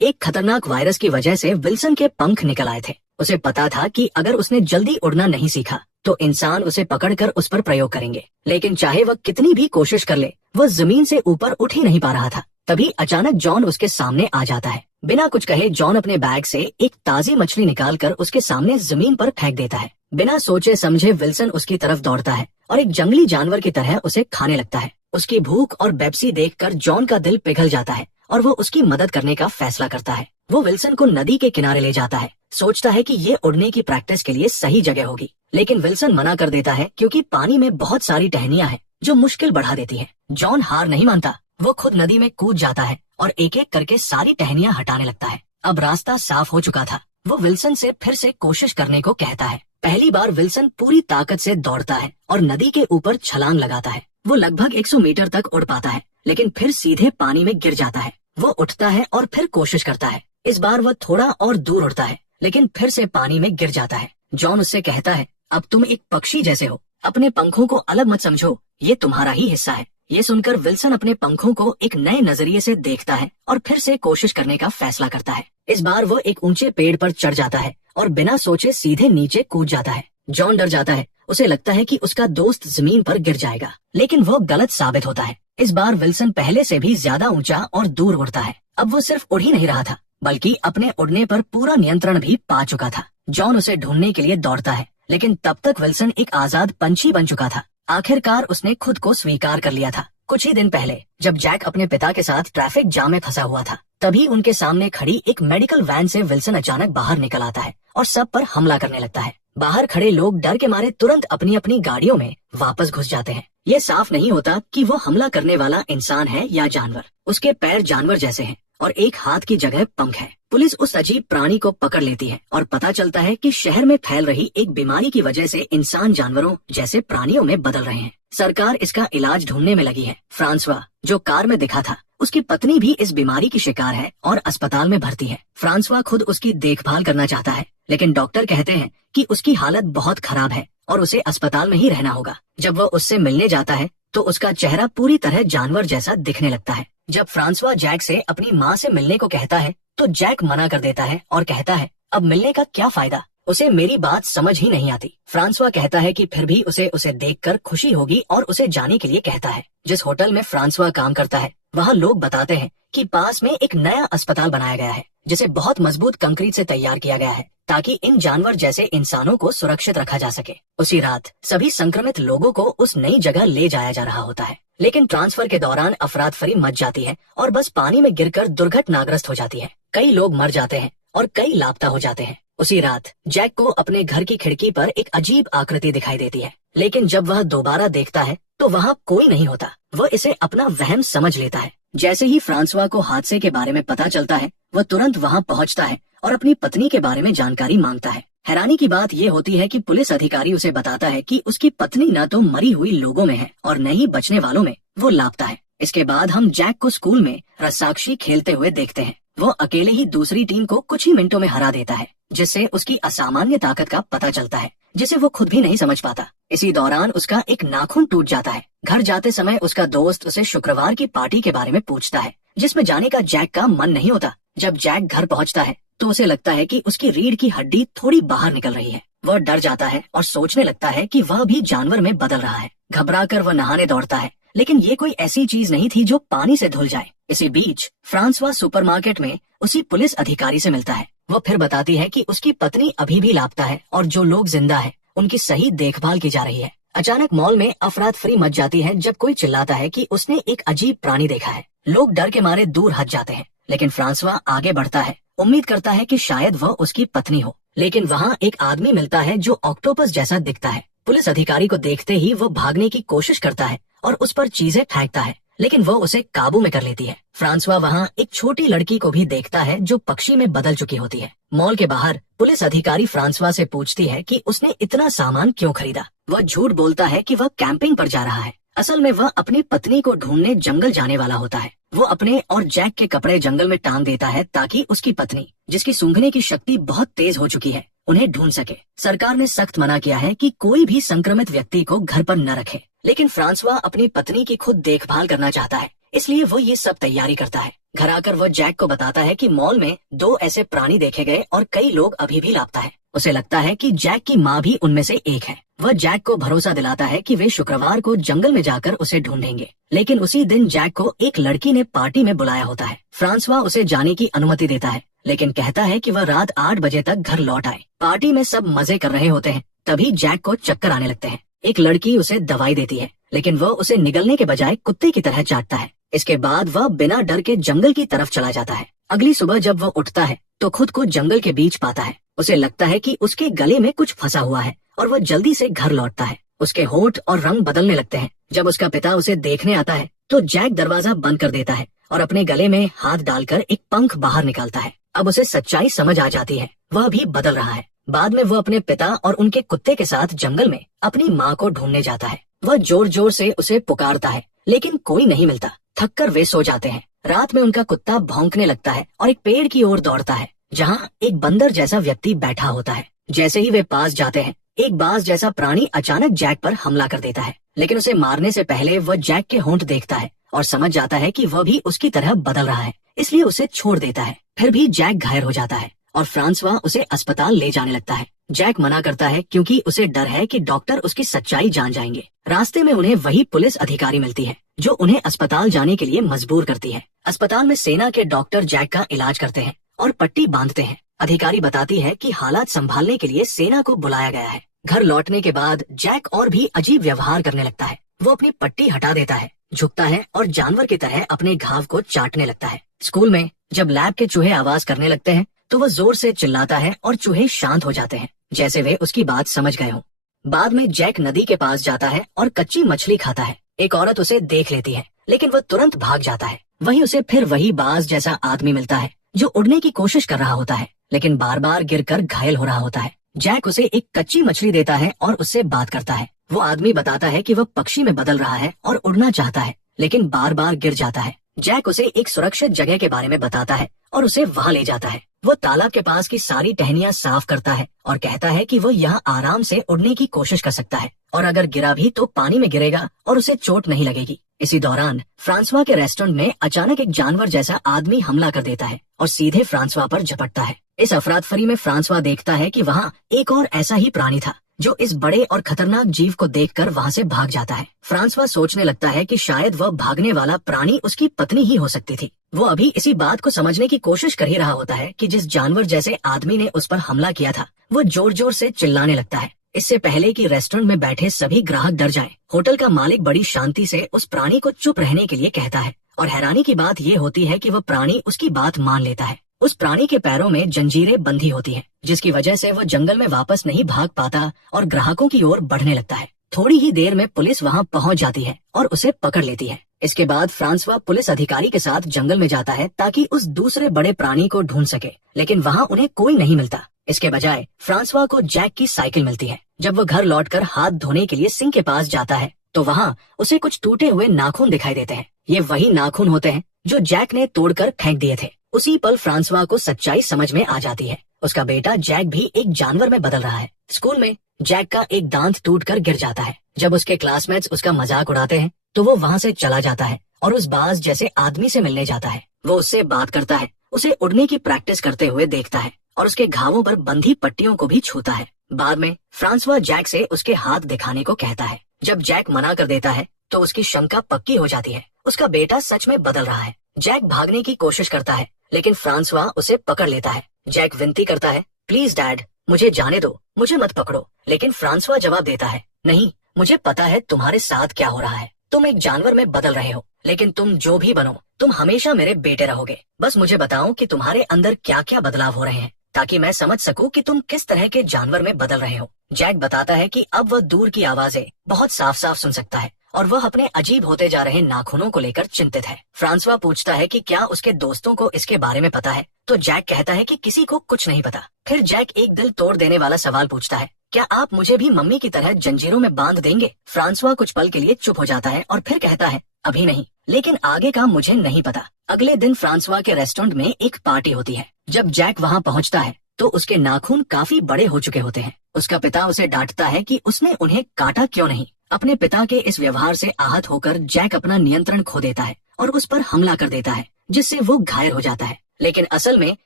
एक खतरनाक वायरस की वजह से विल्सन के पंख निकल आए थे। उसे पता था कि अगर उसने जल्दी उड़ना नहीं सीखा तो इंसान उसे पकड़कर उस पर प्रयोग करेंगे, लेकिन चाहे वह कितनी भी कोशिश कर ले वह जमीन से ऊपर उठ ही नहीं पा रहा था। तभी अचानक जॉन उसके सामने आ जाता है। बिना कुछ कहे जॉन अपने बैग से एक ताजी मछली निकालकर उसके सामने जमीन पर फेंक देता है। बिना सोचे समझे विल्सन उसकी तरफ दौड़ता है और एक जंगली जानवर की तरह उसे खाने लगता है। उसकी भूख और बेप्सी देखकर जॉन का दिल पिघल जाता है और वो उसकी मदद करने का फैसला करता है। वो विल्सन को नदी के किनारे ले जाता है, सोचता है कि ये उड़ने की प्रैक्टिस के लिए सही जगह होगी, लेकिन विल्सन मना कर देता है क्योंकि पानी में बहुत सारी टहनियां हैं जो मुश्किल बढ़ा देती है। जॉन हार नहीं मानता, वो खुद नदी में कूद जाता है और एक एक करके सारी टहनियां हटाने लगता है। अब रास्ता साफ हो चुका था। वो विल्सन से फिर से कोशिश करने को कहता है। पहली बार विल्सन पूरी ताकत से दौड़ता है और नदी के ऊपर छलांग लगाता है। वो लगभग 100 मीटर तक उड़ पाता है, लेकिन फिर सीधे पानी में गिर जाता है। वो उठता है और फिर कोशिश करता है। इस बार वह थोड़ा और दूर उड़ता है, लेकिन फिर से पानी में गिर जाता है। जॉन उससे कहता है, अब तुम एक पक्षी जैसे हो, अपने पंखों को अलग मत समझो, ये तुम्हारा ही हिस्सा है। ये सुनकर विल्सन अपने पंखों को एक नए नजरिए से देखता है और फिर से कोशिश करने का फैसला करता है। इस बार वो एक ऊंचे पेड़ पर चढ़ जाता है और बिना सोचे सीधे नीचे कूद जाता है। जॉन डर जाता है, उसे लगता है कि उसका दोस्त जमीन पर गिर जाएगा, लेकिन वो गलत साबित होता है। इस बार विल्सन पहले से भी ज्यादा ऊंचा और दूर उड़ता है। अब वो सिर्फ उड़ ही नहीं रहा था, बल्कि अपने उड़ने पर पूरा नियंत्रण भी पा चुका था। जॉन उसे ढूंढने के लिए दौड़ता है, लेकिन तब तक विल्सन एक आजाद पंछी बन चुका था। आखिरकार उसने खुद को स्वीकार कर लिया था। कुछ ही दिन पहले जब जैक अपने पिता के साथ ट्रैफिक जाम में फंसा हुआ था, तभी उनके सामने खड़ी एक मेडिकल वैन से विल्सन अचानक बाहर निकल आता है और सब पर हमला करने लगता है। बाहर खड़े लोग डर के मारे तुरंत अपनी अपनी गाड़ियों में वापस घुस जाते हैं। ये साफ नहीं होता कि वो हमला करने वाला इंसान है या जानवर। उसके पैर जानवर जैसे हैं और एक हाथ की जगह पंख है। पुलिस उस अजीब प्राणी को पकड़ लेती है और पता चलता है कि शहर में फैल रही एक बीमारी की वजह से इंसान जानवरों जैसे प्राणियों में बदल रहे हैं। सरकार इसका इलाज ढूंढने में लगी है। फ्रांसवा, जो कार में दिखा था, उसकी पत्नी भी इस बीमारी की शिकार है और अस्पताल में भर्ती है। फ्रांसवा खुद उसकी देखभाल करना चाहता है, लेकिन डॉक्टर कहते हैं कि उसकी हालत बहुत खराब है और उसे अस्पताल में ही रहना होगा। जब वह उससे मिलने जाता है तो उसका चेहरा पूरी तरह जानवर जैसा दिखने लगता है। जब फ्रांसवा जैक से अपनी माँ से मिलने को कहता है तो जैक मना कर देता है और कहता है, अब मिलने का क्या फायदा, उसे मेरी बात समझ ही नहीं आती। फ्रांसवा कहता है कि फिर भी उसे देखकर खुशी होगी और उसे जाने के लिए कहता है। जिस होटल में फ्रांसवा काम करता है वहाँ लोग बताते हैं कि पास में एक नया अस्पताल बनाया गया है, जिसे बहुत मजबूत कंक्रीट से तैयार किया गया है ताकि इन जानवर जैसे इंसानों को सुरक्षित रखा जा सके। उसी रात सभी संक्रमित लोगों को उस नई जगह ले जाया जा रहा होता है, लेकिन ट्रांसफर के दौरान अफरातफरी मच जाती है और बस पानी में गिरकर दुर्घटनाग्रस्त हो जाती है। कई लोग मर जाते हैं और कई लापता हो जाते हैं। उसी रात जैक को अपने घर की खिड़की पर एक अजीब आकृति दिखाई देती है, लेकिन जब वह दोबारा देखता है तो वहाँ कोई नहीं होता। वह इसे अपना वहम समझ लेता है। जैसे ही फ्रांसवा को हादसे के बारे में पता चलता है, वह तुरंत वहाँ पहुँचता है और अपनी पत्नी के बारे में जानकारी मांगता है। हैरानी की बात यह होती है कि पुलिस अधिकारी उसे बताता है कि उसकी पत्नी न तो मरी हुई लोगों में है और न ही बचने वालों में, वो लापता है। इसके बाद हम जैक को स्कूल में रस्साकशी खेलते हुए देखते हैं। वो अकेले ही दूसरी टीम को कुछ ही मिनटों में हरा देता है, जिससे उसकी असामान्य ताकत का पता चलता है, जिसे वो खुद भी नहीं समझ पाता। इसी दौरान उसका एक नाखून टूट जाता है। घर जाते समय उसका दोस्त उसे शुक्रवार की पार्टी के बारे में पूछता है, जिसमें जाने का जैक का मन नहीं होता। जब जैक घर पहुंचता है तो उसे लगता है कि उसकी रीढ़ की हड्डी थोड़ी बाहर निकल रही है। वह डर जाता है और सोचने लगता है कि वह भी जानवर में बदल रहा है। घबराकर वह नहाने दौड़ता है, लेकिन ये कोई ऐसी चीज नहीं थी जो पानी से धुल जाए। इसी बीच फ्रांसवा सुपरमार्केट में उसी पुलिस अधिकारी से मिलता है। वो फिर बताती है कि उसकी पत्नी अभी भी लापता है और जो लोग जिंदा है उनकी सही देखभाल की जा रही है। अचानक मॉल में अफरातफरी मच जाती है जब कोई चिल्लाता है कि उसने एक अजीब प्राणी देखा है। लोग डर के मारे दूर हट जाते हैं, लेकिन फ्रांसवा आगे बढ़ता है, उम्मीद करता है कि शायद वह उसकी पत्नी हो। लेकिन वहाँ एक आदमी मिलता है जो ऑक्टोपस जैसा दिखता है। पुलिस अधिकारी को देखते ही वो भागने की कोशिश करता है और उस पर चीजें फेंकता है, लेकिन वो उसे काबू में कर लेती है। फ्रांसवा वहाँ एक छोटी लड़की को भी देखता है जो पक्षी में बदल चुकी होती है। मॉल के बाहर पुलिस अधिकारी फ्रांसवा से पूछती है कि उसने इतना सामान क्यों खरीदा। वह झूठ बोलता है कि वह कैंपिंग पर जा रहा है। असल में वह अपनी पत्नी को ढूंढने जंगल जाने वाला होता है। वो अपने और जैक के कपड़े जंगल में टांग देता है ताकि उसकी पत्नी, जिसकी सूंघने की शक्ति बहुत तेज हो चुकी है, उन्हें ढूंढ सके। सरकार ने सख्त मना किया है कि कोई भी संक्रमित व्यक्ति को घर पर न रखे, लेकिन फ्रांसवा अपनी पत्नी की खुद देखभाल करना चाहता है, इसलिए वो ये सब तैयारी करता है। घर आकर वो जैक को बताता है कि मॉल में 2 ऐसे प्राणी देखे गए और कई लोग अभी भी लापता है। उसे लगता है कि जैक की माँ भी उनमें से एक है। वह जैक को भरोसा दिलाता है कि वे शुक्रवार को जंगल में जाकर उसे ढूंढेंगे। लेकिन उसी दिन जैक को एक लड़की ने पार्टी में बुलाया होता है। फ्रांसवा उसे जाने की अनुमति देता है, लेकिन कहता है कि वह रात 8 बजे तक घर लौट आए। पार्टी में सब मजे कर रहे होते हैं, तभी जैक को चक्कर आने लगते हैं। एक लड़की उसे दवाई देती है, लेकिन वह उसे निगलने के बजाय कुत्ते की तरह चाटता है। इसके बाद वह बिना डर के जंगल की तरफ चला जाता है। अगली सुबह जब वह उठता है तो खुद को जंगल के बीच पाता है। उसे लगता है कि उसके गले में कुछ फंसा हुआ है और वह जल्दी से घर लौटता है। उसके होंठ और रंग बदलने लगते हैं। जब उसका पिता उसे देखने आता है तो जैक दरवाजा बंद कर देता है और अपने गले में हाथ डालकर एक पंख बाहर निकालता है। अब उसे सच्चाई समझ आ जाती है, वह भी बदल रहा है। बाद में वह अपने पिता और उनके कुत्ते के साथ जंगल में अपनी माँ को ढूंढने जाता है। वह जोर जोर से उसे पुकारता है, लेकिन कोई नहीं मिलता। थककर वे सो जाते हैं। रात में उनका कुत्ता भौंकने लगता है और एक पेड़ की ओर दौड़ता है, जहाँ एक बंदर जैसा व्यक्ति बैठा होता है। जैसे ही वे पास जाते हैं, एक बाज जैसा प्राणी अचानक जैक पर हमला कर देता है, लेकिन उसे मारने से पहले वह जैक के होंठ देखता है और समझ जाता है कि वह भी उसकी तरह बदल रहा है, इसलिए उसे छोड़ देता है। फिर भी जैक घायल हो जाता है और फ्रांसवा उसे अस्पताल ले जाने लगता है। जैक मना करता है क्योंकि उसे डर है कि डॉक्टर उसकी सच्चाई जान जाएंगे। रास्ते में उन्हें वही पुलिस अधिकारी मिलती है जो उन्हें अस्पताल जाने के लिए मजबूर करती है। अस्पताल में सेना के डॉक्टर जैक का इलाज करते हैं और पट्टी बांधते हैं। अधिकारी बताती है कि हालात संभालने के लिए सेना को बुलाया गया है। घर लौटने के बाद जैक और भी अजीब व्यवहार करने लगता है। वो अपनी पट्टी हटा देता है, झुकता है और जानवर की तरह अपने घाव को चाटने लगता है। स्कूल में जब लैब के चूहे आवाज करने लगते हैं तो वह जोर से चिल्लाता है और चूहे शांत हो जाते हैं, जैसे वे उसकी बात समझ गए हों। बाद में जैक नदी के पास जाता है और कच्ची मछली खाता है। एक औरत उसे देख लेती है, लेकिन वह तुरंत भाग जाता है। वहीं उसे फिर वही बाज जैसा आदमी मिलता है जो उड़ने की कोशिश कर रहा होता है, लेकिन बार बार गिरकर घायल हो रहा होता है। जैक उसे एक कच्ची मछली देता है और उससे बात करता है। वो आदमी बताता है कि वह पक्षी में बदल रहा है और उड़ना चाहता है, लेकिन बार बार गिर जाता है। जैक उसे एक सुरक्षित जगह के बारे में बताता है और उसे वहाँ ले जाता है। वो तालाब के पास की सारी टहनियाँ साफ करता है और कहता है कि वो यहाँ आराम से उड़ने की कोशिश कर सकता है और अगर गिरा भी तो पानी में गिरेगा और उसे चोट नहीं लगेगी। इसी दौरान फ्रांसवा के रेस्टोरेंट में अचानक एक जानवर जैसा आदमी हमला कर देता है और सीधे फ्रांसवा पर झपटता है। इस अफरातफरी में फ्रांसवा देखता है कि वहाँ एक और ऐसा ही प्राणी था जो इस बड़े और खतरनाक जीव को देखकर वहाँ से भाग जाता है। फ्रांसवा सोचने लगता है कि शायद वह भागने वाला प्राणी उसकी पत्नी ही हो सकती थी। वो अभी इसी बात को समझने की कोशिश कर ही रहा होता है कि जिस जानवर जैसे आदमी ने उस पर हमला किया था वो जोर जोर से चिल्लाने लगता है। इससे पहले कि रेस्टोरेंट में बैठे सभी ग्राहक डर जाएं, होटल का मालिक बड़ी शांति से उस प्राणी को चुप रहने के लिए कहता है और हैरानी की बात ये होती है कि वह प्राणी उसकी बात मान लेता है। उस प्राणी के पैरों में जंजीरें बंधी होती हैं, जिसकी वजह से वो जंगल में वापस नहीं भाग पाता और ग्राहकों की ओर बढ़ने लगता है। थोड़ी ही देर में पुलिस वहाँ पहुँच जाती है और उसे पकड़ लेती है। इसके बाद फ्रांसवा पुलिस अधिकारी के साथ जंगल में जाता है ताकि उस दूसरे बड़े प्राणी को ढूंढ सके, लेकिन वहाँ उन्हें कोई नहीं मिलता। इसके बजाय फ्रांसवा को जैक की साइकिल मिलती है। जब वो घर लौटकर हाथ धोने के लिए सिंक के पास जाता है तो वहाँ उसे कुछ टूटे हुए नाखून दिखाई देते हैं। ये वही नाखून होते हैं जो जैक ने तोड़कर फेंक दिए थे। उसी पल फ्रांसवा को सच्चाई समझ में आ जाती है। उसका बेटा जैक भी एक जानवर में बदल रहा है। स्कूल में जैक का एक दांत टूटकर गिर जाता है। जब उसके क्लासमेट्स उसका मजाक उड़ाते हैं तो वो वहाँ से चला जाता है और उस बाज जैसे आदमी से मिलने जाता है। वो उससे बात करता है, उसे उड़ने की प्रैक्टिस करते हुए देखता है और उसके घावों पर बंधी पट्टियों को भी छूता है। बाद में फ्रांसवा जैक से उसके हाथ दिखाने को कहता है। जब जैक मना कर देता है तो उसकी शंका पक्की हो जाती है, उसका बेटा सच में बदल रहा है। जैक भागने की कोशिश करता है, लेकिन फ्रांसवा उसे पकड़ लेता है। जैक विनती करता है, प्लीज डैड, मुझे जाने दो, मुझे मत पकड़ो। लेकिन फ्रांसवा जवाब देता है, नहीं, मुझे पता है तुम्हारे साथ क्या हो रहा है। तुम एक जानवर में बदल रहे हो, लेकिन तुम जो भी बनो, तुम हमेशा मेरे बेटे रहोगे। बस मुझे बताओ कि तुम्हारे अंदर क्या क्या बदलाव हो रहे हैं, ताकि मैं समझ सकूं कि तुम किस तरह के जानवर में बदल रहे हो। जैक बताता है कि अब वह दूर की आवाजें बहुत साफ साफ सुन सकता है और वह अपने अजीब होते जा रहे नाखूनों को लेकर चिंतित है। फ्रांसवा पूछता है कि क्या उसके दोस्तों को इसके बारे में पता है, तो जैक कहता है कि किसी को कुछ नहीं पता। फिर जैक एक दिल तोड़ देने वाला सवाल पूछता है, क्या आप मुझे भी मम्मी की तरह जंजीरों में बांध देंगे? फ्रांसवा कुछ पल के लिए चुप हो जाता है और फिर कहता है, अभी नहीं, लेकिन आगे का मुझे नहीं पता। अगले दिन फ्रांसवा के रेस्टोरेंट में एक पार्टी होती है। जब जैक वहाँ पहुँचता है तो उसके नाखून काफी बड़े हो चुके होते हैं। उसका पिता उसे डांटता है कि उसने उन्हें काटा क्यों नहीं। अपने पिता के इस व्यवहार से आहत होकर जैक अपना नियंत्रण खो देता है और उस पर हमला कर देता है, जिससे वो घायल हो जाता है। लेकिन असल में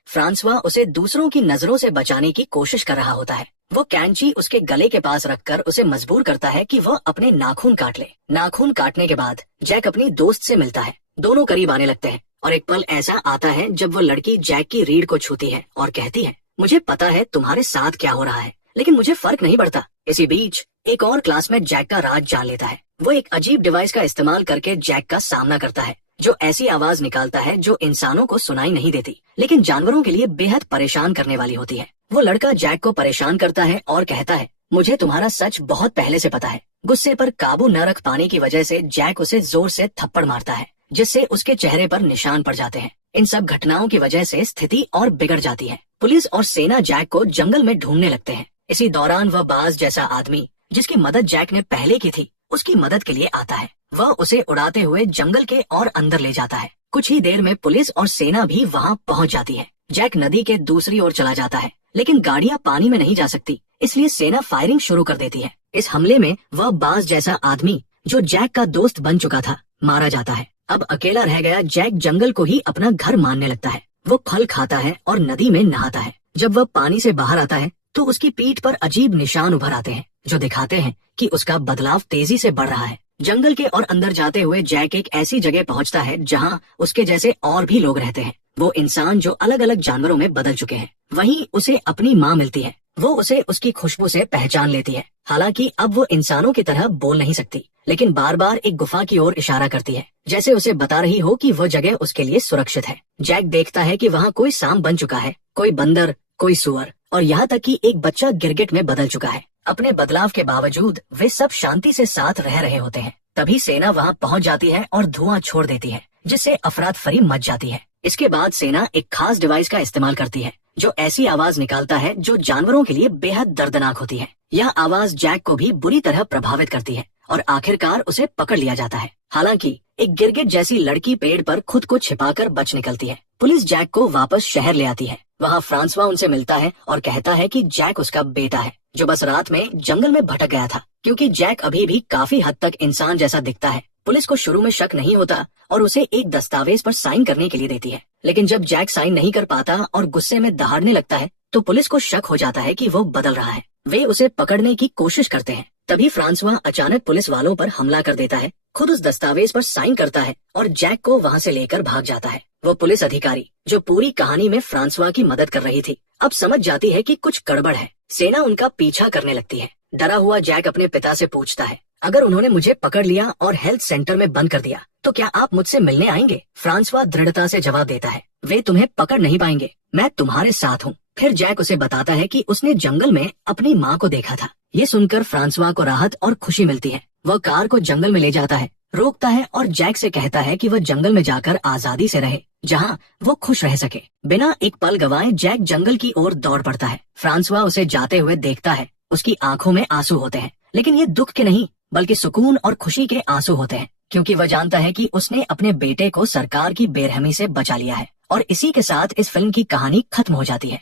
फ्रांसवा उसे दूसरों की नजरों से बचाने की कोशिश कर रहा होता है। वो कैंची उसके गले के पास रखकर उसे मजबूर करता है कि वह अपने नाखून काट ले। नाखून काटने के बाद जैक अपनी दोस्त से मिलता है। दोनों करीब आने लगते हैं और एक पल ऐसा आता है जब वो लड़की जैक की रीढ़ को छूती है और कहती है, मुझे पता है तुम्हारे साथ क्या हो रहा है, लेकिन मुझे फर्क नहीं पड़ता। इसी बीच एक और क्लासमेट जैक का राज जान लेता है। वो एक अजीब डिवाइस का इस्तेमाल करके जैक का सामना करता है, जो ऐसी आवाज निकालता है जो इंसानों को सुनाई नहीं देती, लेकिन जानवरों के लिए बेहद परेशान करने वाली होती है। वो लड़का जैक को परेशान करता है और कहता है, मुझे तुम्हारा सच बहुत पहले से पता है। गुस्से पर काबू न रख पाने की वजह से जैक उसे जोर से थप्पड़ मारता है, जिससे उसके चेहरे पर निशान पड़ जाते हैं। इन सब घटनाओं की वजह से स्थिति और बिगड़ जाती है। पुलिस और सेना जैक को जंगल में ढूंढने लगते हैं। इसी दौरान वह बाज जैसा आदमी, जिसकी मदद जैक ने पहले की थी, उसकी मदद के लिए आता है। वह उसे उड़ाते हुए जंगल के और अंदर ले जाता है। कुछ ही देर में पुलिस और सेना भी वहाँ पहुँच जाती है। जैक नदी के दूसरी ओर चला जाता है, लेकिन गाड़ियाँ पानी में नहीं जा सकती, इसलिए सेना फायरिंग शुरू कर देती है। इस हमले में वह बाज जैसा आदमी, जो जैक का दोस्त बन चुका था, मारा जाता है। अब अकेला रह गया जैक जंगल को ही अपना घर मानने लगता है। वो फल खाता है और नदी में नहाता है। जब वह पानी से बाहर आता है तो उसकी पीठ पर अजीब निशान उभर आते हैं, जो दिखाते हैं कि उसका बदलाव तेजी से बढ़ रहा है। जंगल के और अंदर जाते हुए जैक एक ऐसी जगह पहुंचता है जहां उसके जैसे और भी लोग रहते हैं। वो इंसान जो अलग अलग जानवरों में बदल चुके हैं। वहीं उसे अपनी माँ मिलती है। वो उसे उसकी खुशबू से पहचान लेती है। हालांकि अब वो इंसानों की तरह बोल नहीं सकती, लेकिन बार बार एक गुफा की ओर इशारा करती है, जैसे उसे बता रही हो कि वो जगह उसके लिए सुरक्षित है। जैक देखता है कि वहाँ कोई सांप बन चुका है, कोई बंदर, कोई सुअर और यहाँ तक कि एक बच्चा गिरगिट में बदल चुका है। अपने बदलाव के बावजूद वे सब शांति से साथ रह रहे होते हैं। तभी सेना वहाँ पहुँच जाती है और धुआं छोड़ देती है, जिससे अफरातफरी मच जाती है। इसके बाद सेना एक खास डिवाइस का इस्तेमाल करती है, जो ऐसी आवाज निकालता है जो जानवरों के लिए बेहद दर्दनाक होती है। यह आवाज जैक को भी बुरी तरह प्रभावित करती है और आखिरकार उसे पकड़ लिया जाता है। हालांकि एक गिरगिट जैसी लड़की पेड़ पर खुद को छिपाकर बच निकलती है। पुलिस जैक को वापस शहर ले आती है। वहाँ फ्रांसवा उनसे मिलता है और कहता है कि जैक उसका बेटा है, जो बस रात में जंगल में भटक गया था। क्योंकि जैक अभी भी काफी हद तक इंसान जैसा दिखता है, पुलिस को शुरू में शक नहीं होता और उसे एक दस्तावेज पर साइन करने के लिए देती है। लेकिन जब जैक साइन नहीं कर पाता और गुस्से में दहाड़ने लगता है, तो पुलिस को शक हो जाता है कि वो बदल रहा है। वे उसे पकड़ने की कोशिश करते हैं। तभी फ्रांसवा अचानक पुलिस वालों पर हमला कर देता है, खुद उस दस्तावेज पर साइन करता है और जैक को वहाँ से लेकर भाग जाता है। वो पुलिस अधिकारी, जो पूरी कहानी में फ्रांसवा की मदद कर रही थी, अब समझ जाती है कि कुछ गड़बड़ है। सेना उनका पीछा करने लगती है। डरा हुआ जैक अपने पिता से पूछता है, अगर उन्होंने मुझे पकड़ लिया और हेल्थ सेंटर में बंद कर दिया तो क्या आप मुझसे मिलने आएंगे? फ्रांसवा दृढ़ता से जवाब देता है, वे तुम्हें पकड़ नहीं पाएंगे, मैं तुम्हारे साथ हूँ। फिर जैक उसे बताता है कि उसने जंगल में अपनी माँ को देखा था। ये सुनकर फ्रांसवा को राहत और खुशी मिलती है। वह कार को जंगल में ले जाता है, रोकता है और जैक से कहता है कि वह जंगल में जाकर आजादी से रहे, जहाँ वो खुश रह सके। बिना एक पल गवाए जैक जंगल की ओर दौड़ पड़ता है। फ्रांसवा उसे जाते हुए देखता है। उसकी आंखों में आंसू होते हैं, लेकिन ये दुख के नहीं बल्कि सुकून और खुशी के आंसू होते हैं, क्योंकि वह जानता है कि उसने अपने बेटे को सरकार की बेरहमी से बचा लिया है। और इसी के साथ इस फिल्म की कहानी खत्म हो जाती है।